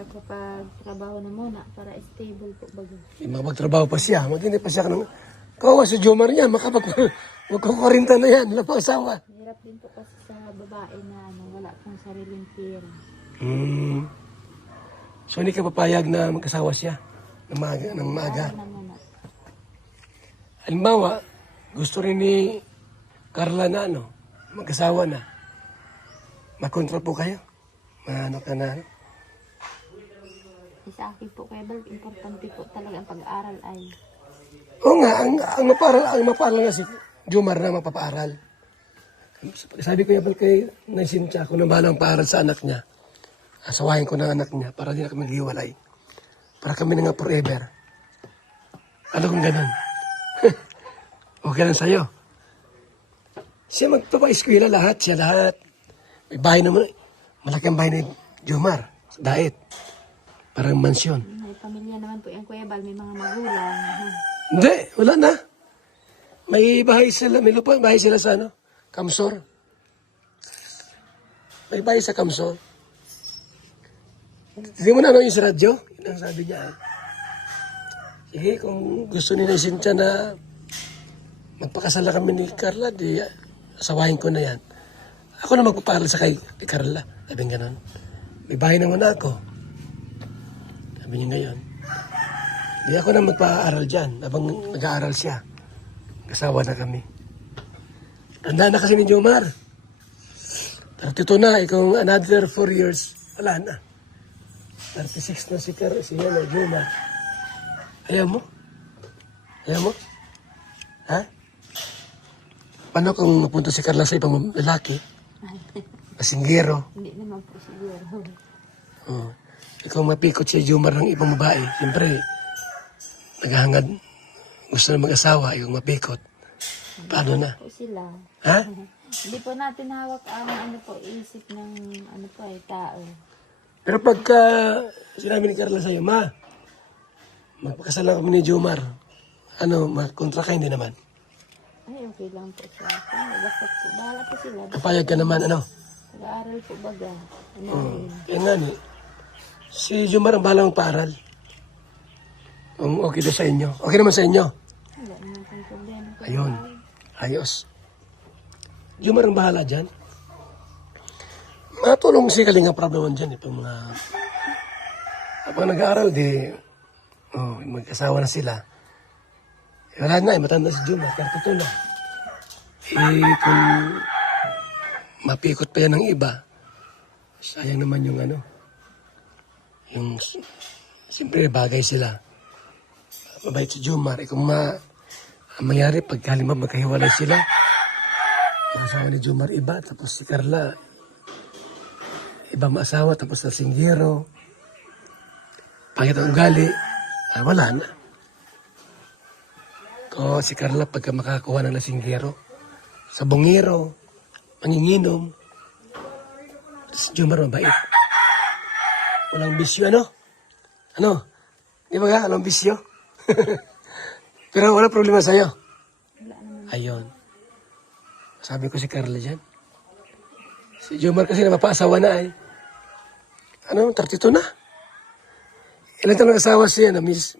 Magkakapag-trabaho na muna para stable po bago. Makapagtrabaho pa siya. Maganda pa siya ng... Kawawa si Jomar niya. Magkakarinta na yan. Wala pa asawa. Hirap din po kasi sa babae na wala pong sariling pera. So hindi ka papayag na magkasawa siya ng maaga. Na muna. Halimbawa, gusto rin ni Carla na magkasawa na. Makontrol po kayo. Ano ka na. Sa akin po kaya bal, importante po talaga ang pag-aaral ay. Oo nga, ang maparal nga si Jomar na mapapaaral. Sabi ko yabal kay Naisincha, kung na balang paaral sa anak niya, asawahin ko ng anak niya para di na kami maghiwalay. Para kami na nga forever. Ano kung ganun? Okay lang sa'yo. Siya magpapa-eskwela lahat, siya lahat. May bahay naman, malaking bahay ni Jomar, Daet. Parang mansyon. May pamilya naman po yung Kuya Bal, may mga magulang. Hindi, wala na. May bahay sila, may lupa, bahay sila sa Kamsor. May bahay sa Kamsor. Hindi mo na yung sa radyo? Yun ang sabi niya. Sige, kung gusto ni Cynthia na magpakasal na kami ni Carla, di asawahin ko na yan. Ako na magpapaaral sa kay Carla. Sabi nga nun. May bahay naman ako. Sabi niya ngayon. Di ako na magpaaral dyan. Habang nag-aaral siya. Kasawa na kami. Tanda na kasi ni Jomar. 32 na. Ikaw another 4 years. Wala na. 36 na si Jomar. Ayaw mo? Ayaw mo? Ha? Paano kung napunta si Carla sa ibang lalaki? Asinggero. Hindi naman po siguro. Oh. Ikaw mapikot si Jomar ng ibang babae. Siyempre, naghahangad. Gusto na mag-asawa. Ikaw mapikot. Paano na? Po sila. Ha? Hindi po natin hawak ang isip ng tao. Pero pagka sinabi ni Carla sa'yo, Ma, magpakasal lang kami ni Jomar. Kontra ka hindi naman. Ay, okay lang po siya. Basta po, bahala po sila. Kapayag ka naman, Nag-aaral po baga. Kaya nga si Jomar ang bahala magpaaral. Kung okay daw sa inyo. Okay naman sa inyo. Wala naman pong problema po. Ayun. Ayos. Jomar ang bahala dyan. Matulong si Kalinga problem dyan. Pag nag-aaral, mag-asawa na sila. Wala na, matanda si Jomar. Kaya totoo na. Kung mapikot pa yan ng iba, sayang naman yung siyempre bagay sila. Mabait si Jomar. Kung ang mangyari, pagkalima magkahiwalay sila, maasawa ni Jomar iba, tapos si Carla, iba maasawa, tapos na singgero, pangit ang ugali, wala na. O si Carla, pagka makakuha ng lasinggero, sa bungero, manginginom, si Jomar mabait. Walang bisyo, Di ba nga, walang bisyo? Pero wala problema sa'yo. Ayun. Sabi ko si Carla dyan. Si Jomar kasi napapaasawa na 32 na. Ilan taon nag-asawa siya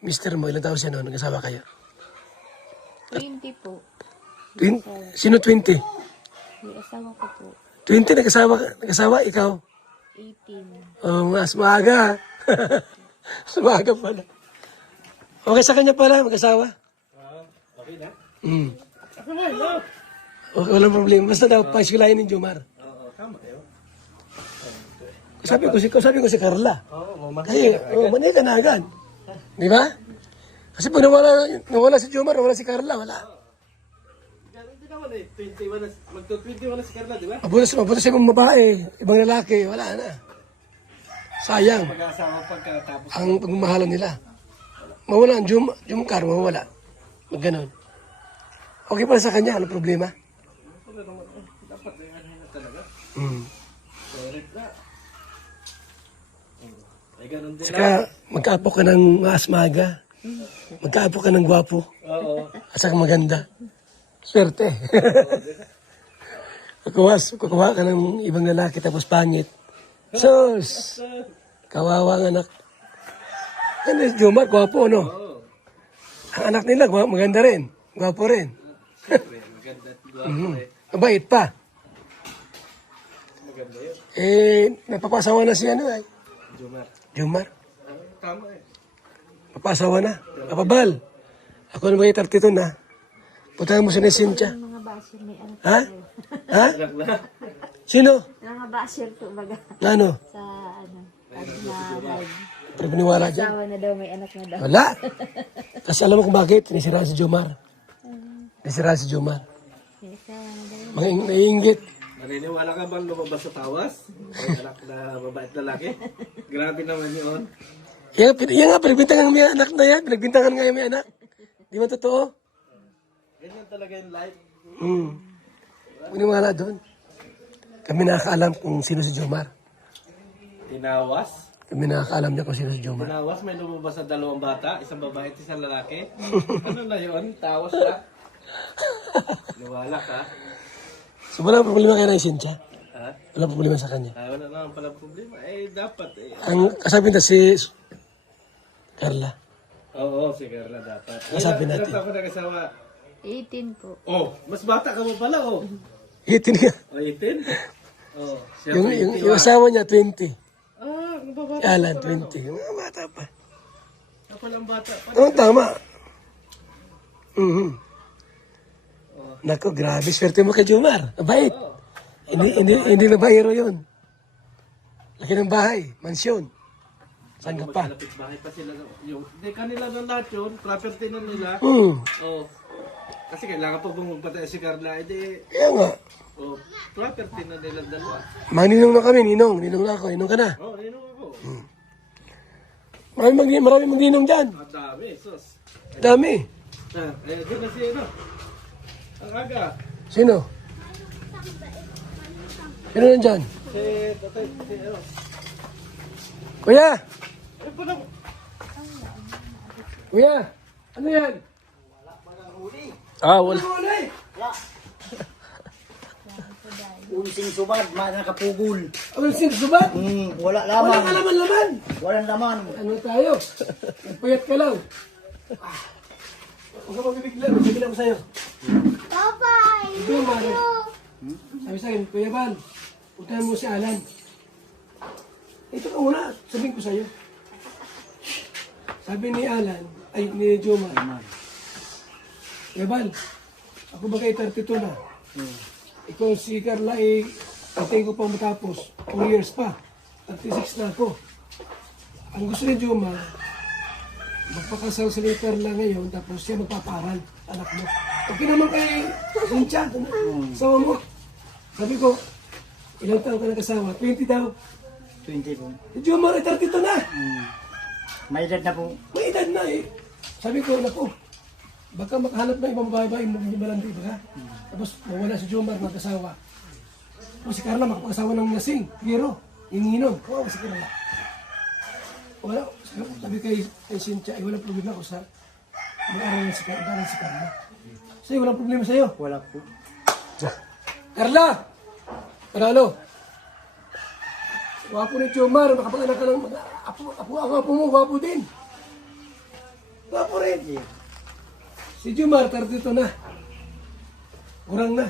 mister mo? Ilan taon siya noon? Nag-asawa kayo? 20 po. Sino 20? May asawa ko po. 20 nag-asawa? Ikaw? 18. Oh, mas maaga. Mas maaga pala. Okay sa kanya pala, mag-asawa? Okay na? Okay, walang problema. Basta daw, pa-iskulayin ni Jomar. Oo, tama kayo. Sabi ko si Carla. Oo, Kasi, mani ka na agad. Di ba? Kasi pag nawala si Jomar, nawala si Carla, wala. Hindi naman 21 na, magto-21 na si Carla, di ba? Mabuti sa ibang babae, ibang lalaki, wala na. Sayang, Pag-asawa pagkatapos. ang pagmamahalan nila. Mawala ang Jomcar, mawala. Magganon. Okay pala sa kanya, ano problema? Dapat na talaga. Correct na. Ay, ganun din Saka, magkaapo ka ng maasmaga. Magkaapo ka ng gwapo. Oo. At saka maganda. Swerte. Kukuha ka ng ibang lalaki tapos pangit. Sus! Kawawa ang anak. Ano si Jomar? Gwapo, no? Oo. Ang anak nila, maganda rin. Gwapo rin. Siyempre, maganda at gwapo eh. Mabait pa. Maganda yun. Napapasawa na si ano ay. Jomar. Jomar. Tama eh. Papasawa na. Kapabal. Ako na may 32 na. Puntahan mo si Cynthia. Yung mga basher may ano po. Ha? Ha? Anak na. Sino? Yung mga basher po baga. Ano? Sa ano. Pag na live. Pero paniwala dyan. Asawa na daw, may anak na daw. Wala. Kasi alam mo kung bakit. Nisira si Jomar. Nisira si Jomar. May asawa na daw. Mga naiingit. Naniniwala ka bang lumabas sa tawas? May anak na mabait lalaki? Grabe naman yun. Yan nga, pinagbintangan may anak na yan. Pinagbintangan nga yung may anak. Di ba totoo? Ganyan talaga yung life. Paniwala doon. Kami nakakaalam kung sino si Jomar. Tinawas? Kami nakakaalam niya kung sino si Jomar. Tinawas, may lumabas na 2 bata, isang babae at isang lalaki. Ano na yun? Tawas na? Niwala ka? So wala problema kaya na yung Cynthia. Ha? Wala problema sa kanya. Wala naman pala problema. Eh, dapat eh. Ang kasabi na si Carla. Oo, si Carla dapat. Kasabi natin. Ilan taon ka nag-asawa? 18 po. Oh, mas bata ka mo pala, oh. Hitin niya. Oh, 18? Oh, siya Yung asawa niya, 20. Ah, ang babata. Alan, 20. Yung mga bata pa. Ako palang bata pa. Oo, tama. Nako, grabe. Swerte mo kay Jomar. Mabait. Hindi babaero yun. Laki ng bahay. Mansyon. Saan ka pa? Malapit bahay pa sila. Hindi kanila na lahat yun. Property na nila. Oh. Kasi kailangan pa bumagpatay si Carla. Edi, Kaya nga. oh, property na nila dalawa. Maninong na kami, ninong. Ninong na ako. Ninong ka na. Oh, yun ako. Marami magninong dyan. Ang dami, sus. Dami. Dyan na si ano. Ang aga. Sino? Sino nandyan? Si, tatay, si ano. Kuya! Eh, paano? Kuya! Ano yan? Wala. Wala. Unsing subad, mana kapugul. Ano sinusubat? Wala Wala laman. ka laman. Walang laman. Ano tayo? Nagpuyat ka lang. Huwag ka mabibigla. Bibigla ko sa'yo. Papa, Ito yung mali. Sabi sa'yo, Kuya Van, puntahan mo si Alan. Ito ka muna. Sabihin ko sa'yo. Sabi ni Alan, ay ni Jomar, Kuya Van, ako ba kayo 32 na? Ikaw si Carla ay antayin ko pa matapos. 4 years pa. 36 na ako. Ang gusto ni Jomar, magpakasal sa ni Carla ngayon tapos siya magpaparal, anak mo. Okay naman kay Cynthia, asawa mo. Sabi ko, ilang taon ka nag-asawa? 20 daw. 20 po. Si Jomar ay 32 na. May edad na po. May edad na eh. Sabi ko, naku, baka makahanap na ibang babae mo yung balandi, baka. Tapos mawala si Jomar mag-asawa. Tapos si Carla makapag-asawa ng lasing, hero, ininom. Kawawa si Carla. Wala, sabi kay Cynthia, ay walang problema ko sa mag-aral si Carla. Sa'yo, walang problema sa'yo. Wala po. Carla! Panalo! Wapo ni Jomar, makapag-anak ka ng apo mo, wapo din. Wapo rin. Si Jomar, 32 na. Kurang na.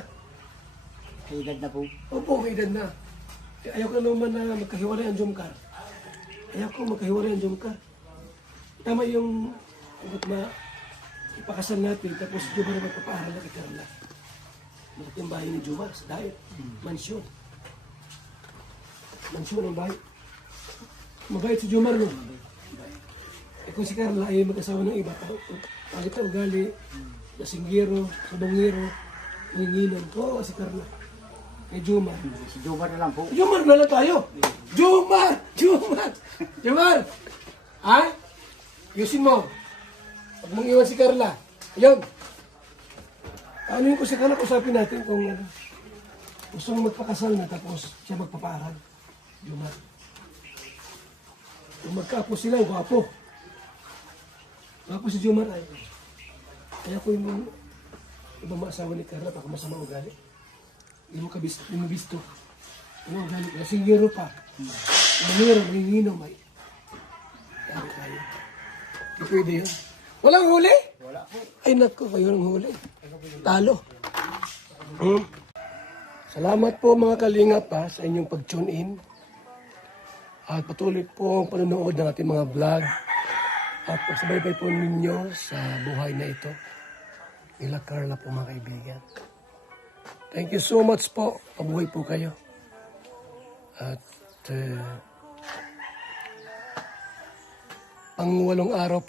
May edad na po. Opo, may edad na. Ayaw ko naman na magkahiwalay ang Jomcar. Ayaw ko magkahiwalay ang Jomcar. Tama yung ipakasal natin, tapos Jomar na magpapaaral na kay Carla. Malaki ang bahay ni Jomar sa diet. Mansyon. Mansyon ang bahay. Mabait si Jomar, no? Eh kung si Carla ay mag-asawa ng iba, pagit ang ugali, lasinggero, sabongero, nanginginan. Oo, si Carla. Kay Jomar. Si Jomar na lang po. Jomar na lang tayo. Jomar! Jomar! Jomar! Ha? Yusin mo. Pag mong iwan si Carla. Ayun. Ano yung si Carla, usapin natin kung gusto mong magpakasal na tapos siya magpapaaral. Jomar. Kung magkaapo sila, gwapo. Gwapo si Jomar ay. Kaya ko yung ibang maasawa ni Carla, baka masama ugali. Hindi mo bisto. Ano ugali? Lasinggero pa. Mangyero, manginginom ay. tayo. Hindi pwede yun. Walang huli? Wala po. Ay naku, kayo ang huli. Talo. Salamat po mga kalingap ha, sa inyong pag-tune in. At patuloy po ang panonood ng ating mga vlog. At pagsabaybay po ninyo sa buhay na ito. Nila Carla po mga kaibigan. Thank you so much po. Pabuhay po kayo. At pang 8 araw po